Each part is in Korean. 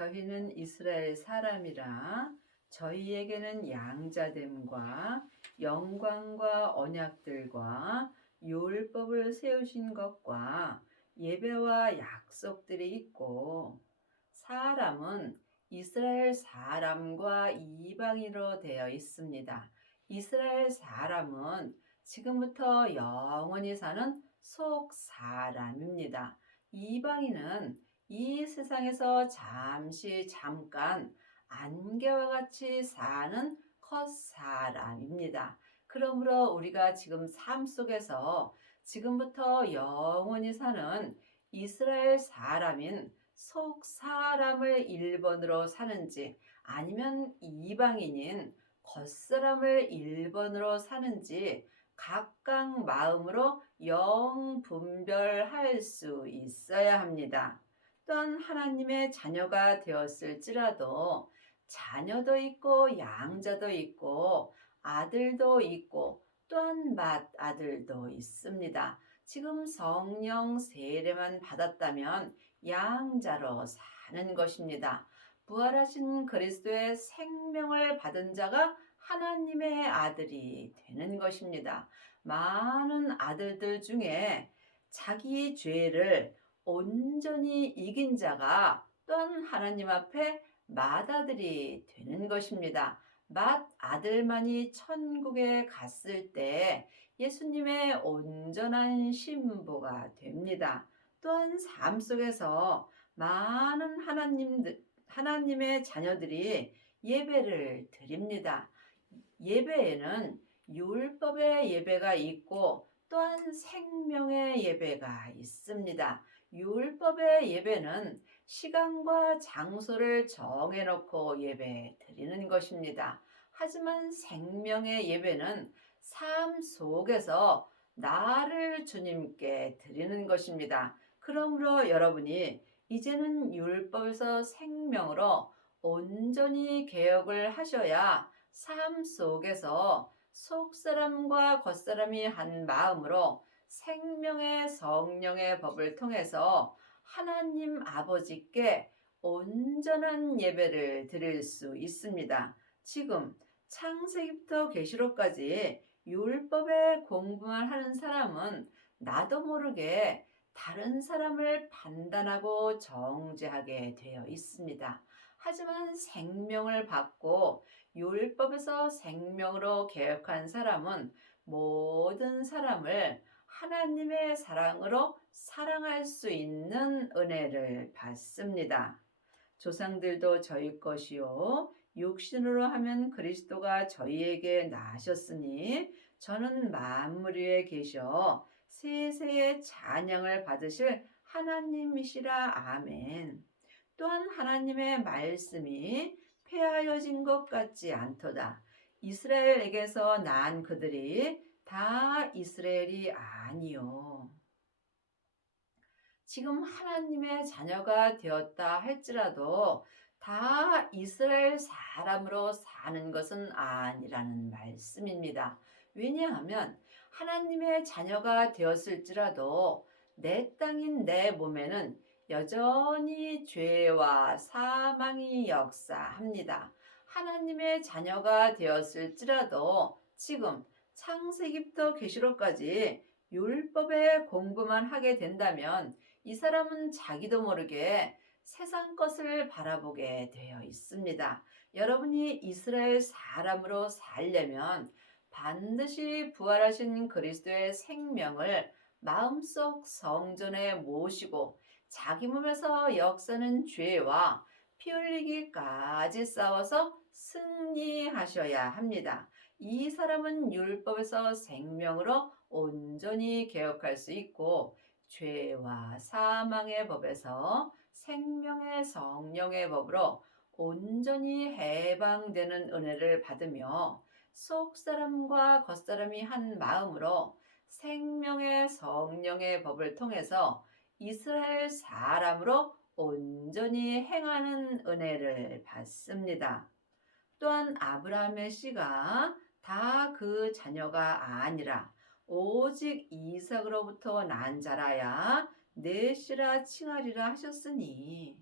저희는 이스라엘 사람이라 저희에게는 양자됨과 영광과 언약들과 율법을 세우신 것과 예배와 약속들이 있고, 사람은 이스라엘 사람과 이방인으로 되어 있습니다. 이스라엘 사람은 지금부터 영원히 사는 속 사람입니다. 이방인은 이 세상에서 잠깐 안개와 같이 사는 컷사람입니다. 그러므로 우리가 지금 삶 속에서 지금부터 영원히 사는 이스라엘 사람인 속 사람을 1번으로 사는지, 아니면 이방인인 겉사람을 1번으로 사는지 각각 마음으로 분별할 수 있어야 합니다. 또한 하나님의 자녀가 되었을지라도 자녀도 있고 양자도 있고 아들도 있고 또한 맏아들도 있습니다. 지금 성령 세례만 받았다면 양자로 사는 것입니다. 부활하신 그리스도의 생명을 받은 자가 하나님의 아들이 되는 것입니다. 많은 아들들 중에 자기 죄를 온전히 이긴 자가 또한 하나님 앞에 맏아들이 되는 것입니다. 맏아들만이 천국에 갔을 때 예수님의 온전한 신부가 됩니다. 또한 삶 속에서 많은 하나님의 자녀들이 예배를 드립니다. 예배에는 율법의 예배가 있고 또한 생명의 예배가 있습니다. 율법의 예배는 시간과 장소를 정해놓고 예배 드리는 것입니다. 하지만 생명의 예배는 삶 속에서 나를 주님께 드리는 것입니다. 그러므로 여러분이 이제는 율법에서 생명으로 온전히 개혁을 하셔야 삶 속에서 속사람과 겉사람이 한 마음으로 생명의 성령의 법을 통해서 하나님 아버지께 온전한 예배를 드릴 수 있습니다. 지금 창세기부터 계시록까지 율법의 공부만 하는 사람은 나도 모르게 다른 사람을 판단하고 정죄하게 되어 있습니다. 하지만 생명을 받고 율법에서 생명으로 개혁한 사람은 모든 사람을 하나님의 사랑으로 사랑할 수 있는 은혜를 받습니다. 조상들도 저희 것이요 육신으로 하면 그리스도가 저희에게 나셨으니 저는 만물 위에 계셔 세세의 찬양을 받으실 하나님이시라. 아멘. 또한 하나님의 말씀이 폐하여진 것 같지 않도다. 이스라엘에게서 난 그들이 다 이스라엘이 아니요. 지금 하나님의 자녀가 되었다 할지라도 다 이스라엘 사람으로 사는 것은 아니라는 말씀입니다. 왜냐하면 하나님의 자녀가 되었을지라도 내 땅인 내 몸에는 여전히 죄와 사망이 역사합니다. 하나님의 자녀가 되었을지라도 지금 창세기부터 계시록까지 율법의 공부만 하게 된다면 이 사람은 자기도 모르게 세상 것을 바라보게 되어 있습니다. 여러분이 이스라엘 사람으로 살려면 반드시 부활하신 그리스도의 생명을 마음속 성전에 모시고 자기 몸에서 역사는 죄와 피 흘리기까지 싸워서 승리하셔야 합니다. 이 사람은 율법에서 생명으로 온전히 개혁할 수 있고 죄와 사망의 법에서 생명의 성령의 법으로 온전히 해방되는 은혜를 받으며 속사람과 겉사람이 한 마음으로 생명의 성령의 법을 통해서 이스라엘 사람으로 온전히 행하는 은혜를 받습니다. 또한 아브라함의 씨가 다 그 자녀가 아니라 오직 이삭으로부터 난 자라야 내 씨라 칭하리라 하셨으니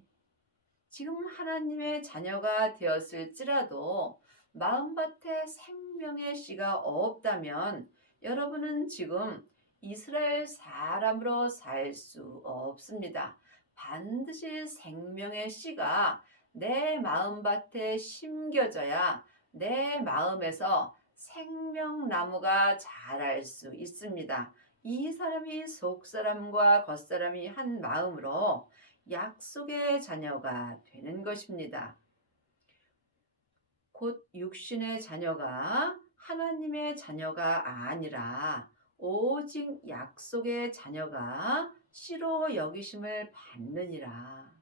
지금 하나님의 자녀가 되었을지라도 마음밭에 생명의 씨가 없다면 여러분은 지금 이스라엘 사람으로 살 수 없습니다. 반드시 생명의 씨가 내 마음밭에 심겨져야 내 마음에서 생명나무가 자랄 수 있습니다. 이 사람이 속사람과 겉사람이 한 마음으로 약속의 자녀가 되는 것입니다. 곧 육신의 자녀가 하나님의 자녀가 아니라 오직 약속의 자녀가 씨로 여기심을 받느니라.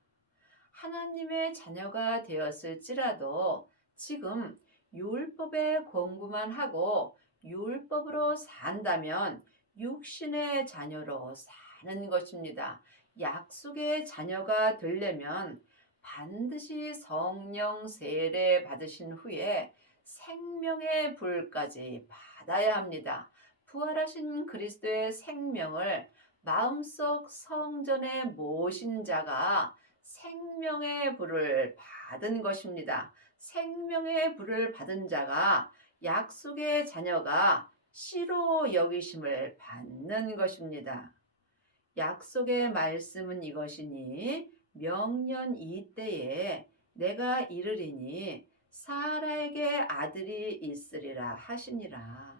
하나님의 자녀가 되었을지라도 지금 율법의 공부만 하고 율법으로 산다면 육신의 자녀로 사는 것입니다. 약속의 자녀가 되려면 반드시 성령 세례 받으신 후에 생명의 불까지 받아야 합니다. 부활하신 그리스도의 생명을 마음속 성전에 모신 자가 생명의 불을 받은 것입니다. 생명의 불을 받은 자가 약속의 자녀가 씨로 여기심을 받는 것입니다. 약속의 말씀은 이것이니 명년 이때에 내가 이르리니 사라에게 아들이 있으리라 하시니라.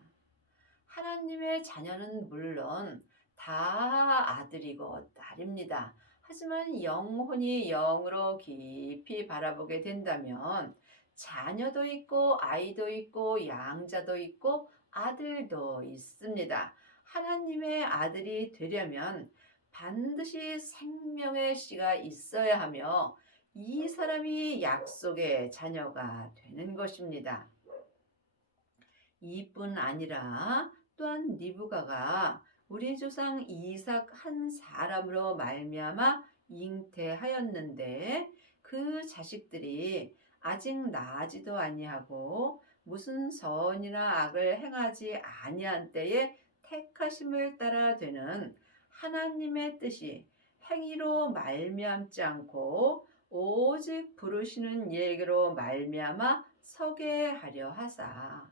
하나님의 자녀는 물론 다 아들이고 딸입니다. 하지만 영혼이 영으로 깊이 바라보게 된다면 자녀도 있고 아이도 있고 양자도 있고 아들도 있습니다. 하나님의 아들이 되려면 반드시 생명의 씨가 있어야 하며 이 사람이 약속의 자녀가 되는 것입니다. 이뿐 아니라 또한 리브가가 우리 조상 이삭 한 사람으로 말미암아 잉태하였는데 그 자식들이 아직 나지도 아니하고 무슨 선이나 악을 행하지 아니한 때에 택하심을 따라 되는 하나님의 뜻이 행위로 말미암지 않고 오직 부르시는 이에게로 말미암아 서게 하려 하사.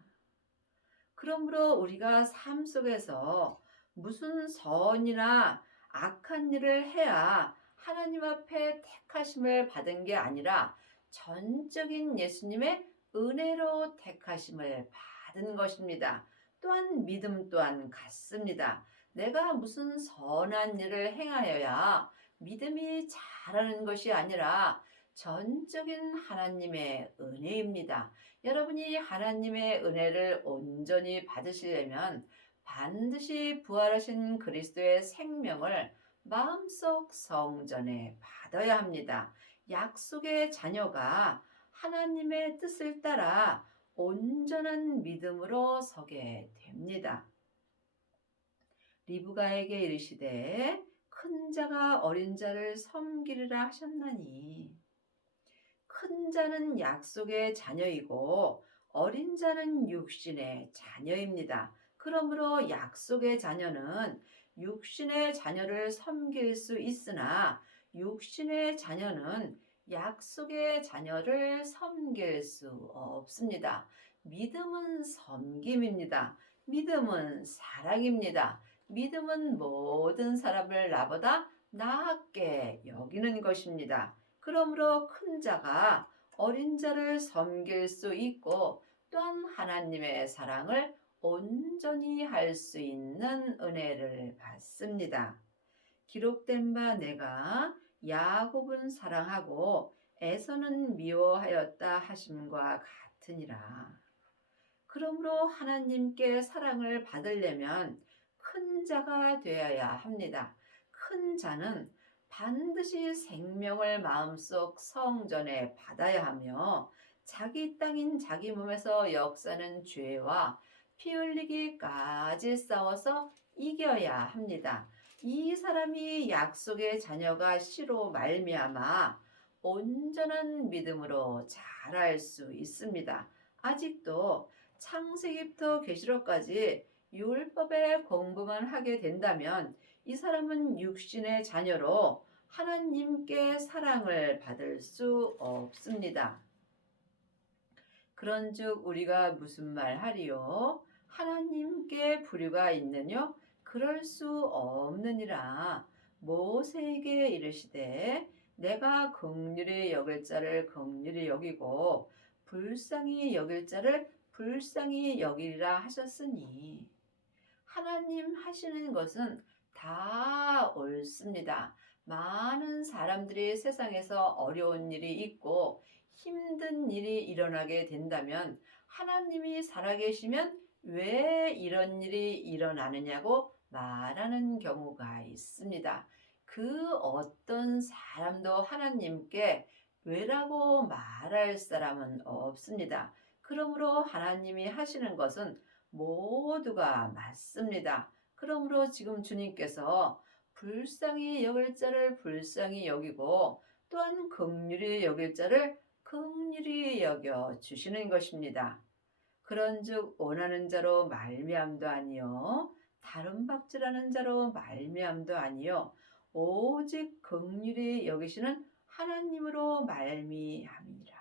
그러므로 우리가 삶 속에서 무슨 선이나 악한 일을 해야 하나님 앞에 택하심을 받은 게 아니라 전적인 예수님의 은혜로 택하심을 받은 것입니다. 또한 믿음 또한 같습니다. 내가 무슨 선한 일을 행하여야 믿음이 자라는 것이 아니라 전적인 하나님의 은혜입니다. 여러분이 하나님의 은혜를 온전히 받으시려면 반드시 부활하신 그리스도의 생명을 마음속 성전에 받아야 합니다. 약속의 자녀가 하나님의 뜻을 따라 온전한 믿음으로 서게 됩니다. 리브가에게 이르시되 큰 자가 어린 자를 섬기리라 하셨나니 큰 자는 약속의 자녀이고 어린 자는 육신의 자녀입니다. 그러므로 약속의 자녀는 육신의 자녀를 섬길 수 있으나 육신의 자녀는 약속의 자녀를 섬길 수 없습니다. 믿음은 섬김입니다. 믿음은 사랑입니다. 믿음은 모든 사람을 나보다 나았게 여기는 것입니다. 그러므로 큰 자가 어린 자를 섬길 수 있고 또한 하나님의 사랑을 온전히 할 수 있는 은혜를 받습니다. 기록된 바 내가 야곱은 사랑하고 에서는 미워하였다 하심과 같으니라. 그러므로 하나님께 사랑을 받으려면 큰 자가 되어야 합니다. 큰 자는 반드시 생명을 마음속 성전에 받아야 하며 자기 땅인 자기 몸에서 역사는 죄와 피 흘리기까지 싸워서 이겨야 합니다. 이 사람이 약속의 자녀가 씨로 말미암아 온전한 믿음으로 자랄 수 있습니다. 아직도 창세기부터 계시록까지 율법의 공부만 하게 된다면 이 사람은 육신의 자녀로 하나님께 사랑을 받을 수 없습니다. 그런즉 우리가 무슨 말 하리요? 하나님께 불의가 있느뇨? 그럴 수 없느니라. 모세에게 이르시되 내가 긍휼히 여길 자를 긍휼히 여기고 불쌍히 여길 자를 불쌍히 여기리라 하셨으니 하나님 하시는 것은 다 옳습니다. 많은 사람들이 세상에서 어려운 일이 있고 힘든 일이 일어나게 된다면 하나님이 살아계시면 왜 이런 일이 일어나느냐고 말하는 경우가 있습니다. 그 어떤 사람도 하나님께 왜라고 말할 사람은 없습니다. 그러므로 하나님이 하시는 것은 모두가 맞습니다. 그러므로 지금 주님께서 불쌍히 여길 자를 불쌍히 여기고 또한 긍휼히 여길 자를 긍휼히 여겨 주시는 것입니다. 그런즉 원하는 자로 말미암도 아니요 다른 박질하는 자로 말미암도 아니요 오직 긍휼히 여기시는 하나님으로 말미암이니라.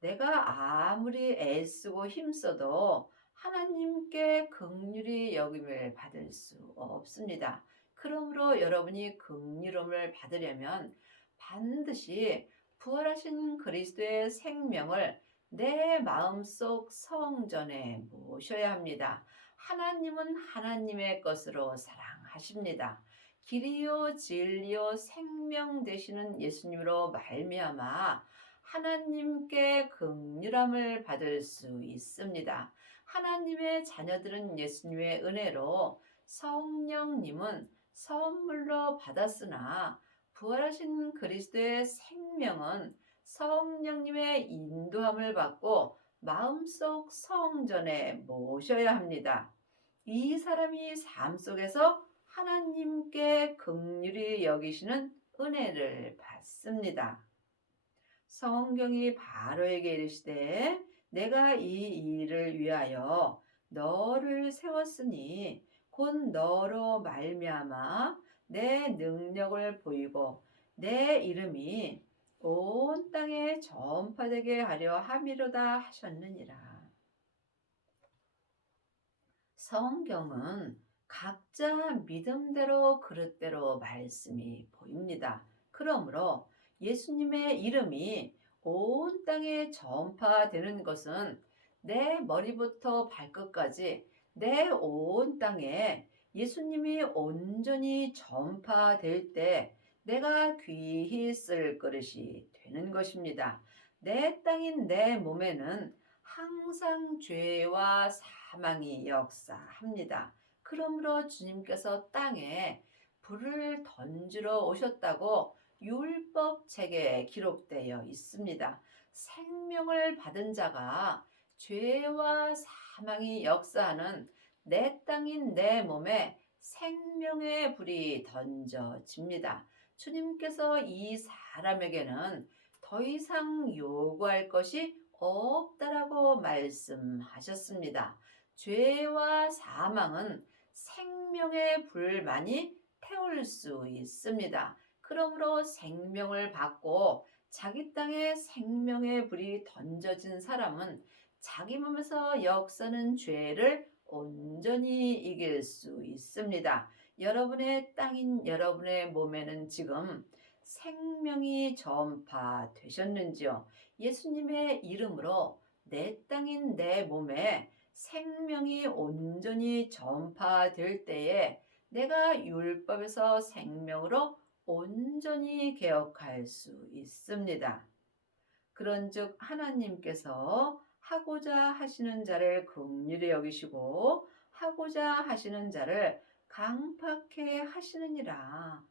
내가 아무리 애쓰고 힘써도 하나님께 긍휼히 여김을 받을 수 없습니다. 그러므로 여러분이 긍휼함을 받으려면 반드시 부활하신 그리스도의 생명을 내 마음속 성전에 모셔야 합니다. 하나님은 하나님의 것으로 사랑하십니다. 길이요 진리요 생명 되시는 예수님으로 말미암아 하나님께 긍휼함을 받을 수 있습니다. 하나님의 자녀들은 예수님의 은혜로 성령님은 선물로 받았으나 부활하신 그리스도의 생명은 성령님의 인도함을 받고 마음속 성전에 모셔야 합니다. 이 사람이 삶 속에서 하나님께 긍휼히 여기시는 은혜를 받습니다. 성경이 바로에게 이르시되 내가 이 일을 위하여 너를 세웠으니 곧 너로 말미암아 내 능력을 보이고 내 이름이 온 땅에 전파되게 하려 함이로다 하셨느니라. 성경은 각자 믿음대로 그릇대로 말씀이 보입니다. 그러므로 예수님의 이름이 온 땅에 전파되는 것은 내 머리부터 발끝까지 내 온 땅에 예수님이 온전히 전파될 때 내가 귀히 쓸 그릇이 되는 것입니다. 내 땅인 내 몸에는 항상 죄와 사망이 역사합니다. 그러므로 주님께서 땅에 불을 던지러 오셨다고 율법책에 기록되어 있습니다. 생명을 받은 자가 죄와 사망이 역사하는 내 땅인 내 몸에 생명의 불이 던져집니다. 주님께서 이 사람에게는 더 이상 요구할 것이 없다라고 말씀하셨습니다. 죄와 사망은 생명의 불만이 태울 수 있습니다. 그러므로 생명을 받고 자기 땅에 생명의 불이 던져진 사람은 자기 몸에서 역사는 죄를 온전히 이길 수 있습니다. 여러분의 땅인 여러분의 몸에는 지금 생명이 전파되셨는지요? 예수님의 이름으로 내 땅인 내 몸에 생명이 온전히 전파될 때에 내가 율법에서 생명으로 온전히 개혁할 수 있습니다. 그런즉 하나님께서 하고자 하시는 자를 긍휼히 여기시고 하고자 하시는 자를 강팍해 하시느니라.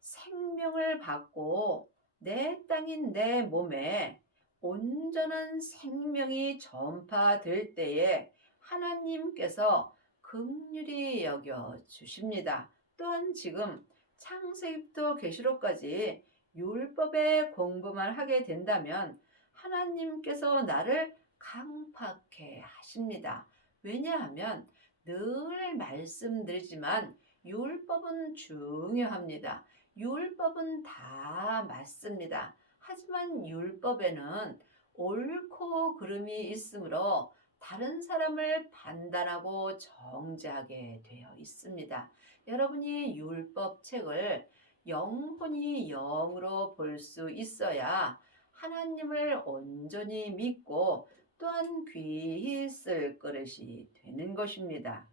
생명을 받고 내 땅인 내 몸에 온전한 생명이 전파될 때에 하나님께서 긍휼히 여겨 주십니다. 또한 지금 창세기부터 계시록까지 율법의 공부만 하게 된다면 하나님께서 나를 강팍해 하십니다. 왜냐하면 늘 말씀드리지만 율법은 중요합니다. 율법은 다 맞습니다. 하지만 율법에는 옳고 그름이 있으므로 다른 사람을 판단하고 정죄하게 되어 있습니다. 여러분이 율법 책을 영혼이 영으로 볼 수 있어야 하나님을 온전히 믿고 또한 귀히 쓸 그릇이 되는 것입니다.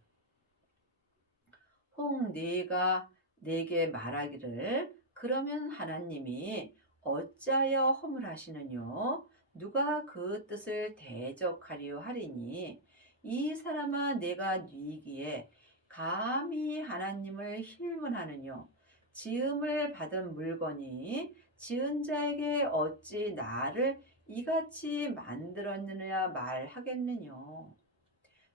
혹 네가 내게 말하기를 그러면 하나님이 어찌하여 허물하시느뇨? 누가 그 뜻을 대적하리요 하리니 이 사람아 내가 뉘기에 감히 하나님을 힐문하느뇨? 지음을 받은 물건이 지은 자에게 어찌 나를 이같이 만들었느냐 말하겠느뇨?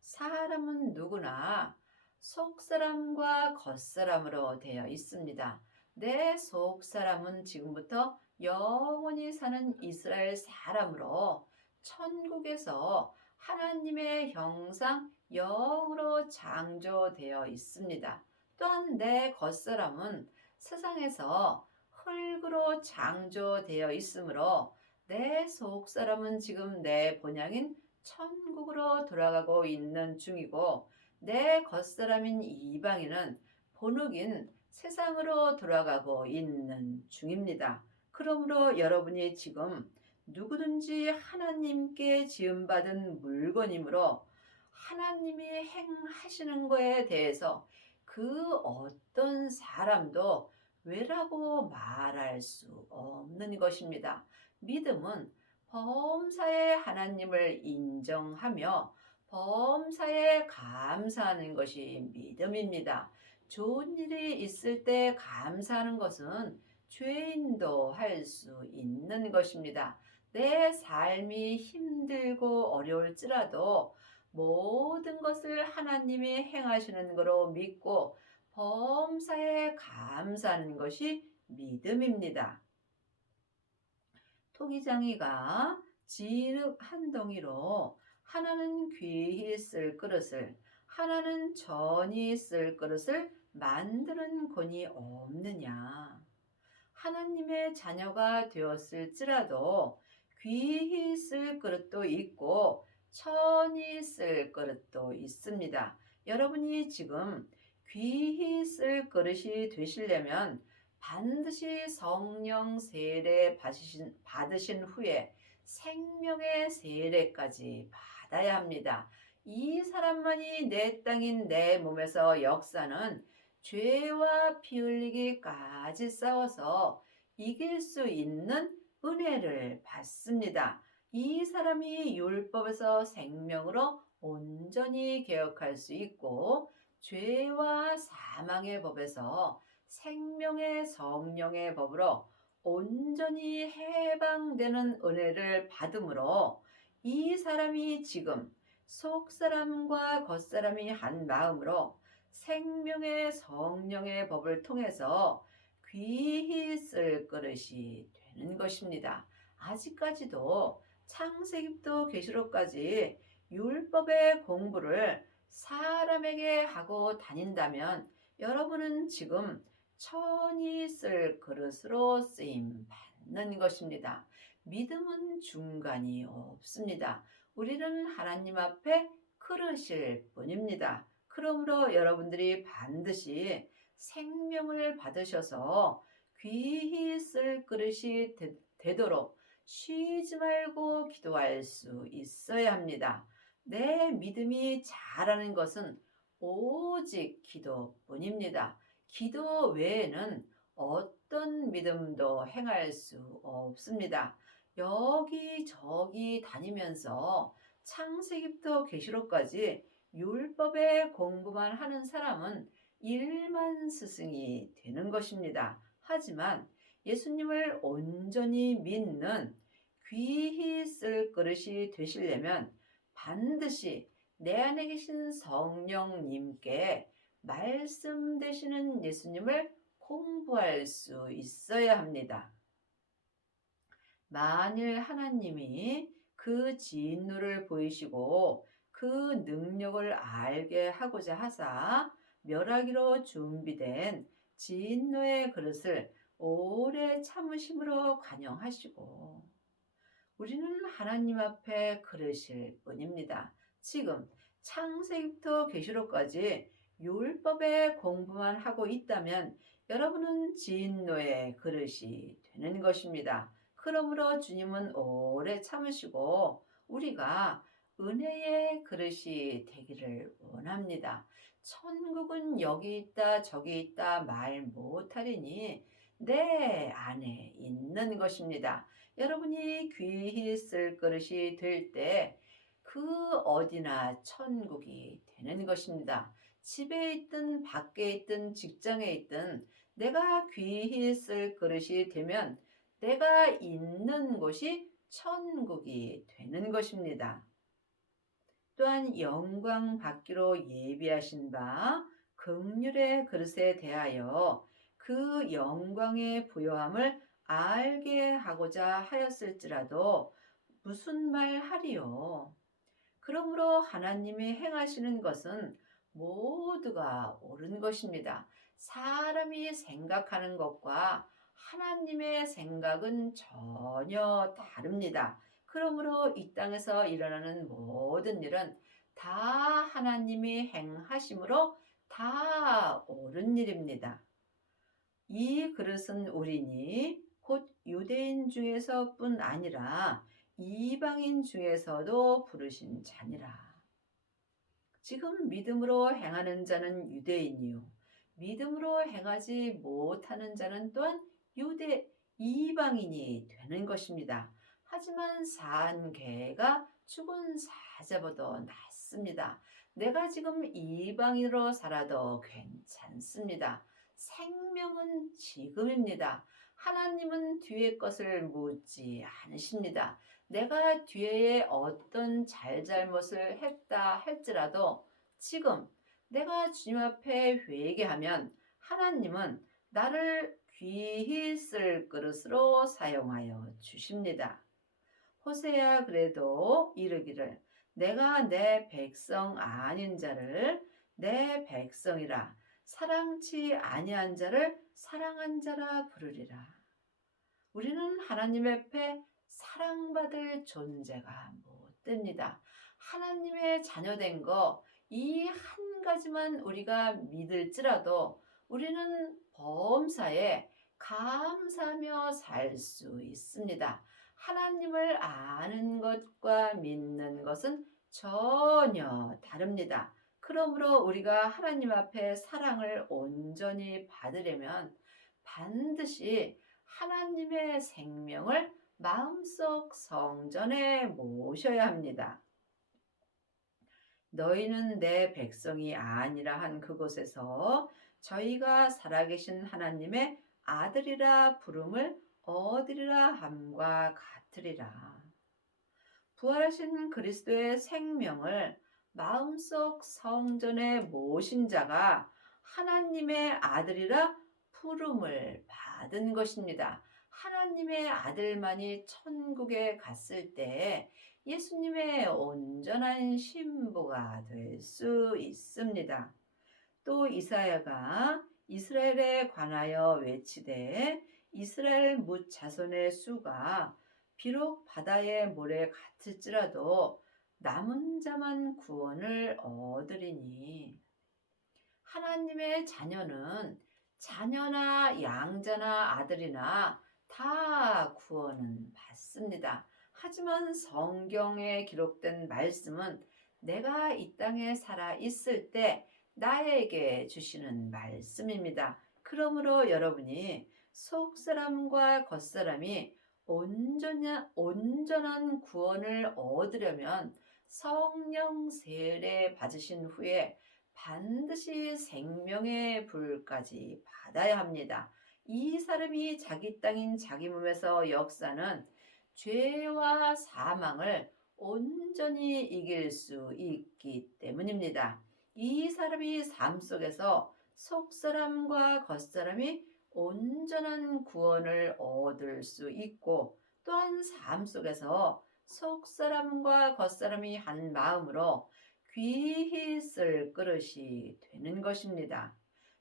사람은 누구나 속사람과 겉사람으로 되어 있습니다. 내 속사람은 지금부터 영원히 사는 이스라엘 사람으로 천국에서 하나님의 형상 영으로 창조되어 있습니다. 또한 내 겉사람은 세상에서 흙으로 창조되어 있으므로 내 속사람은 지금 내 본향인 천국으로 돌아가고 있는 중이고 내 겉사람인 이방인은 본흑인 세상으로 돌아가고 있는 중입니다. 그러므로 여러분이 지금 누구든지 하나님께 지음받은 물건이므로 하나님이 행하시는 것에 대해서 그 어떤 사람도 왜라고 말할 수 없는 것입니다. 믿음은 범사에 하나님을 인정하며 범사에 감사하는 것이 믿음입니다. 좋은 일이 있을 때 감사하는 것은 죄인도 할 수 있는 것입니다. 내 삶이 힘들고 어려울지라도 모든 것을 하나님이 행하시는 것으로 믿고 범사에 감사하는 것이 믿음입니다. 토기장이가 진흙 한 덩이로 하나는 귀히 쓸 그릇을 하나는 전이 쓸 그릇을 만드는 권이 없느냐. 하나님의 자녀가 되었을지라도 귀히 쓸 그릇도 있고 천히 쓸 그릇도 있습니다. 여러분이 지금 귀히 쓸 그릇이 되시려면 반드시 성령 세례 받으신 후에 생명의 세례까지 받아야 합니다. 이 사람만이 내 땅인 내 몸에서 역사는 죄와 피 흘리기까지 싸워서 이길 수 있는 은혜를 받습니다. 이 사람이 율법에서 생명으로 온전히 개혁할 수 있고 죄와 사망의 법에서 생명의 성령의 법으로 온전히 해방되는 은혜를 받으므로 이 사람이 지금 속사람과 겉사람이 한 마음으로 생명의 성령의 법을 통해서 귀히 쓸 그릇이 되는 것입니다. 아직까지도 창세기부터 계시록까지 율법의 공부를 사람에게 하고 다닌다면 여러분은 지금 천히 쓸 그릇으로 쓰임 받는 것입니다. 믿음은 중간이 없습니다. 우리는 하나님 앞에 그릇일 뿐입니다. 그러므로 여러분들이 반드시 생명을 받으셔서 귀히 쓸 그릇이 되도록 쉬지 말고 기도할 수 있어야 합니다. 내 믿음이 자라는 것은 오직 기도뿐입니다. 기도 외에는 어떤 믿음도 행할 수 없습니다. 여기저기 다니면서 창세기부터 계시록까지 율법의 공부만 하는 사람은 일만 스승이 되는 것입니다. 하지만 예수님을 온전히 믿는 귀히 쓸 그릇이 되시려면 반드시 내 안에 계신 성령님께 말씀 되시는 예수님을 공부할 수 있어야 합니다. 만일 하나님이 그 진노를 보이시고 그 능력을 알게 하고자 하사 멸하기로 준비된 진노의 그릇을 오래 참으심으로 관용하시고 우리는 하나님 앞에 그러실 뿐입니다. 지금 창세기부터 계시록까지 율법의 공부만 하고 있다면 여러분은 진노의 그릇이 되는 것입니다. 그러므로 주님은 오래 참으시고 우리가 은혜의 그릇이 되기를 원합니다. 천국은 여기 있다 저기 있다 말 못하리니 내 안에 있는 것입니다. 여러분이 귀히 쓸 그릇이 될 때 그 어디나 천국이 되는 것입니다. 집에 있든 밖에 있든 직장에 있든 내가 귀히 쓸 그릇이 되면 내가 있는 곳이 천국이 되는 것입니다. 또한 영광 받기로 예비하신 바 긍휼의 그릇에 대하여 그 영광의 부요함을 알게 하고자 하였을지라도 무슨 말 하리요? 그러므로 하나님이 행하시는 것은 모두가 옳은 것입니다. 사람이 생각하는 것과 하나님의 생각은 전혀 다릅니다. 그러므로 이 땅에서 일어나는 모든 일은 다 하나님이 행하심으로 다 옳은 일입니다. 이 그릇은 우리니 곧 유대인 중에서뿐 아니라 이방인 중에서도 부르신 자니라. 지금 믿음으로 행하는 자는 유대인이요 믿음으로 행하지 못하는 자는 또한 이방인이 되는 것입니다. 하지만 산 개가 죽은 사자보다 낫습니다. 내가 지금 이방인으로 살아도 괜찮습니다. 생명은 지금입니다. 하나님은 뒤의 것을 묻지 않으십니다. 내가 뒤에 어떤 잘잘못을 했다 할지라도 지금 내가 주님 앞에 회개하면 하나님은 나를 귀히 쓸 그릇으로 사용하여 주십니다. 호세야 그래도 이르기를 내가 내 백성 아닌 자를 내 백성이라 사랑치 아니한 자를 사랑한 자라 부르리라. 우리는 하나님 앞에 사랑받을 존재가 못 됩니다. 하나님의 자녀된 거 이 한 가지만 우리가 믿을지라도 우리는 범사에 감사하며 살 수 있습니다. 하나님을 아는 것과 믿는 것은 전혀 다릅니다. 그러므로 우리가 하나님 앞에 사랑을 온전히 받으려면 반드시 하나님의 생명을 마음속 성전에 모셔야 합니다. 너희는 내 백성이 아니라 한 그곳에서 저희가 살아계신 하나님의 아들이라 부름을 얻으리라 함과 같으리라. 부활하신 그리스도의 생명을 마음속 성전에 모신 자가 하나님의 아들이라 부름을 받은 것입니다. 하나님의 아들만이 천국에 갔을 때 예수님의 온전한 신부가 될 수 있습니다. 또 이사야가 이스라엘에 관하여 외치되 이스라엘 뭇 자손의 수가 비록 바다의 모래 같을지라도 남은 자만 구원을 얻으리니 하나님의 자녀는 자녀나 양자나 아들이나 다 구원은 받습니다. 하지만 성경에 기록된 말씀은 내가 이 땅에 살아 있을 때 나에게 주시는 말씀입니다. 그러므로 여러분이 속사람과 겉사람이 온전한 구원을 얻으려면 성령 세례 받으신 후에 반드시 생명의 불까지 받아야 합니다. 이 사람이 자기 땅인 자기 몸에서 역사는 죄와 사망을 온전히 이길 수 있기 때문입니다. 이 사람이 삶 속에서 속사람과 겉사람이 온전한 구원을 얻을 수 있고 또한 삶 속에서 속사람과 겉사람이 한 마음으로 귀히 쓸 그릇이 되는 것입니다.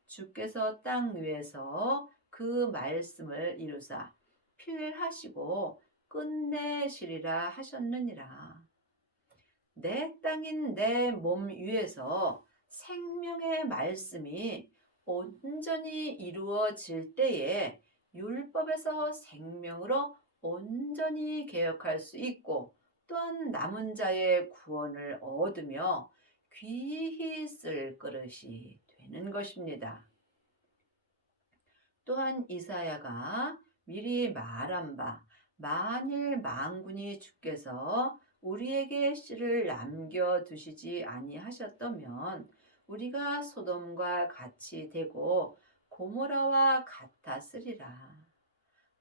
주께서 땅 위에서 그 말씀을 이루사 필하시고 끝내시리라 하셨느니라. 내 땅인 내 몸 위에서 생명의 말씀이 온전히 이루어질 때에 율법에서 생명으로 온전히 개혁할 수 있고 또한 남은 자의 구원을 얻으며 귀히 쓸 그릇이 되는 것입니다. 또한 이사야가 미리 말한 바 만일 만군이 주께서 우리에게 씨를 남겨두시지 아니하셨다면 우리가 소돔과 같이 되고 고모라와 같았으리라.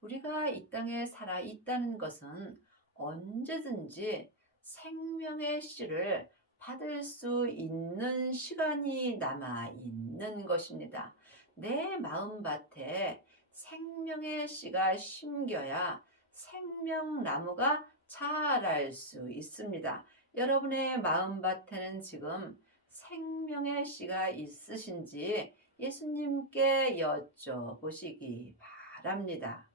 우리가 이 땅에 살아 있다는 것은 언제든지 생명의 씨를 받을 수 있는 시간이 남아 있는 것입니다. 내 마음밭에 생명의 씨가 심겨야 생명나무가 자랄 수 있습니다. 여러분의 마음밭에는 지금 생명의 씨가 있으신지 예수님께 여쭤보시기 바랍니다.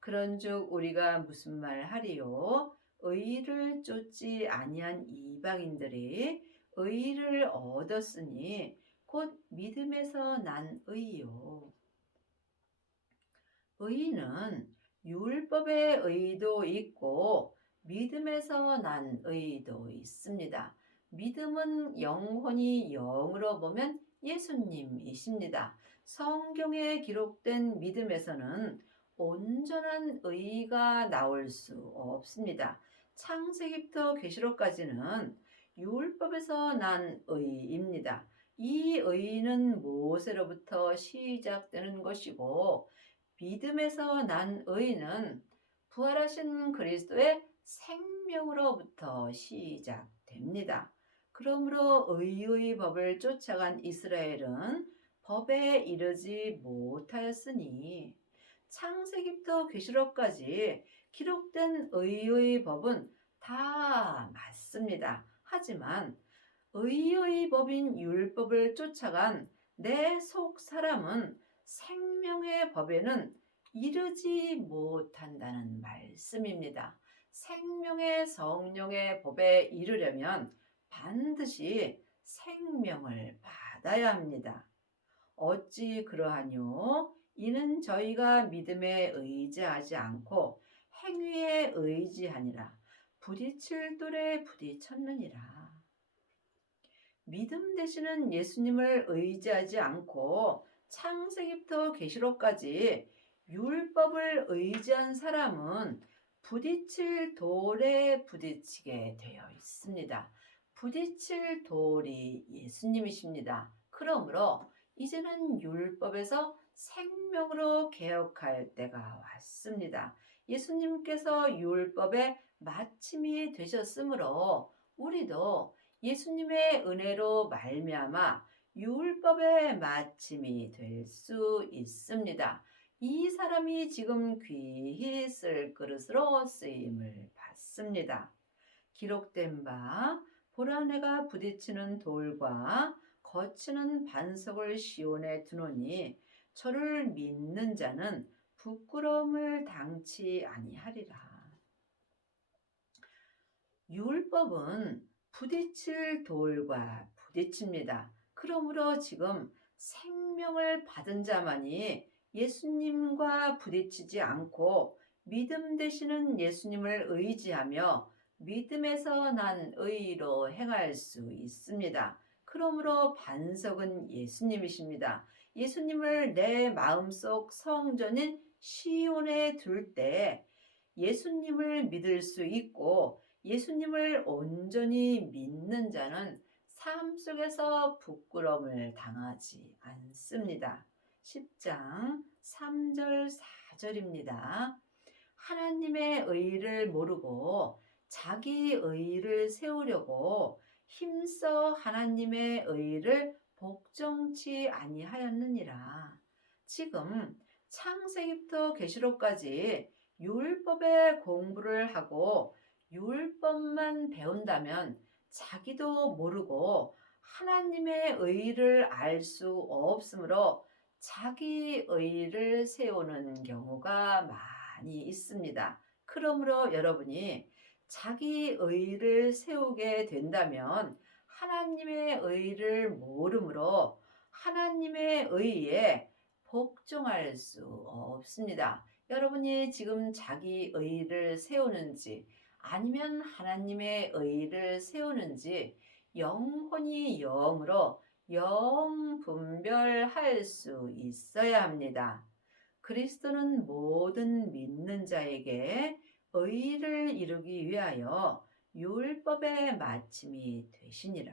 그런즉 우리가 무슨 말 하리요? 의를 쫓지 아니한 이방인들이 의를 얻었으니 곧 믿음에서 난 의요. 의는 율법의 의도 있고 믿음에서 난 의도 있습니다. 믿음은 영혼이 영으로 보면 예수님이십니다. 성경에 기록된 믿음에서는 온전한 의가 나올 수 없습니다. 창세기부터 계시록까지는 율법에서 난 의입니다. 이 의는 모세로부터 시작되는 것이고 믿음에서 난 의는 부활하신 그리스도의 생명으로부터 시작됩니다. 그러므로 의의 법을 쫓아간 이스라엘은 법에 이르지 못하였으니 창세기부터 계시록까지 기록된 의의 법은 다 맞습니다. 하지만 의의 법인 율법을 쫓아간 내 속 사람은 생명의 법에는 이르지 못한다는 말씀입니다. 생명의 성령의 법에 이르려면 반드시 생명을 받아야 합니다. 어찌 그러하뇨? 이는 저희가 믿음에 의지하지 않고 행위에 의지하니라. 부딪힐 돌에 부딪혔느니라. 믿음 되시는 예수님을 의지하지 않고 창세기부터 계시록까지 율법을 의지한 사람은 부딪힐 돌에 부딪히게 되어 있습니다. 부딪힐 돌이 예수님이십니다. 그러므로 이제는 율법에서 생명으로 개혁할 때가 왔습니다. 예수님께서 율법의 마침이 되셨으므로 우리도 예수님의 은혜로 말미암아 율법의 마침이 될 수 있습니다. 이 사람이 지금 귀히 쓸 그릇으로 쓰임을 받습니다. 기록된 바 보라내가 부딪히는 돌과 거치는 반석을 시온에 두노니 저를 믿는 자는 부끄러움을 당치 아니하리라. 율법은 부딪힐 돌과 부딪힙니다. 그러므로 지금 생명을 받은 자만이 예수님과 부딪히지 않고 믿음 되시는 예수님을 의지하며 믿음에서 난 의로 행할 수 있습니다. 그러므로 반석은 예수님이십니다. 예수님을 내 마음속 성전인 시온에 둘 때 예수님을 믿을 수 있고 예수님을 온전히 믿는 자는 삶 속에서 부끄러움을 당하지 않습니다. 10장 3절 4절입니다. 하나님의 의를 모르고 자기 의를 세우려고 힘써 하나님의 의를 복종치 아니하였느니라. 지금 창세기부터 계시록까지 율법의 공부를 하고 율법만 배운다면 자기도 모르고 하나님의 의를 알 수 없으므로 자기 의를 세우는 경우가 많이 있습니다. 그러므로 여러분이 자기 의를 세우게 된다면 하나님의 의를 모르므로 하나님의 의에 복종할 수 없습니다. 여러분이 지금 자기 의를 세우는지 아니면 하나님의 의를 세우는지 영혼이 영으로 분별할 수 있어야 합니다. 그리스도는 모든 믿는 자에게 의를 이루기 위하여 율법의 마침이 되시니라.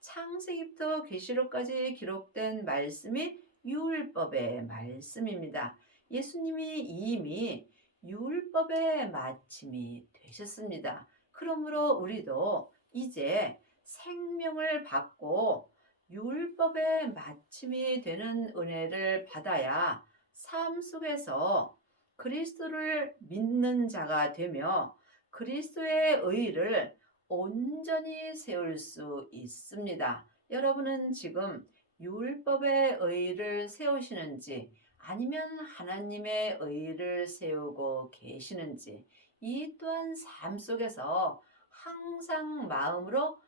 창세기부터 계시록까지 기록된 말씀이 율법의 말씀입니다. 예수님이 이미 율법의 마침이 되셨습니다. 그러므로 우리도 이제 생명을 받고 율법의 마침이 되는 은혜를 받아야 삶 속에서 그리스도를 믿는 자가 되며 그리스도의 의를 온전히 세울 수 있습니다. 여러분은 지금 율법의 의를 세우시는지 아니면 하나님의 의를 세우고 계시는지 이 또한 삶 속에서 항상 마음으로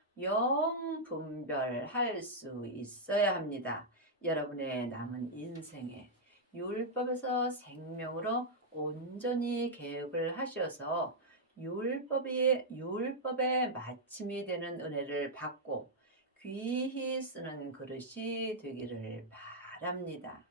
분별할 수 있어야 합니다. 여러분의 남은 인생에 율법에서 생명으로 온전히 개혁을 하셔서 율법의 마침이 되는 은혜를 받고 귀히 쓰는 그릇이 되기를 바랍니다.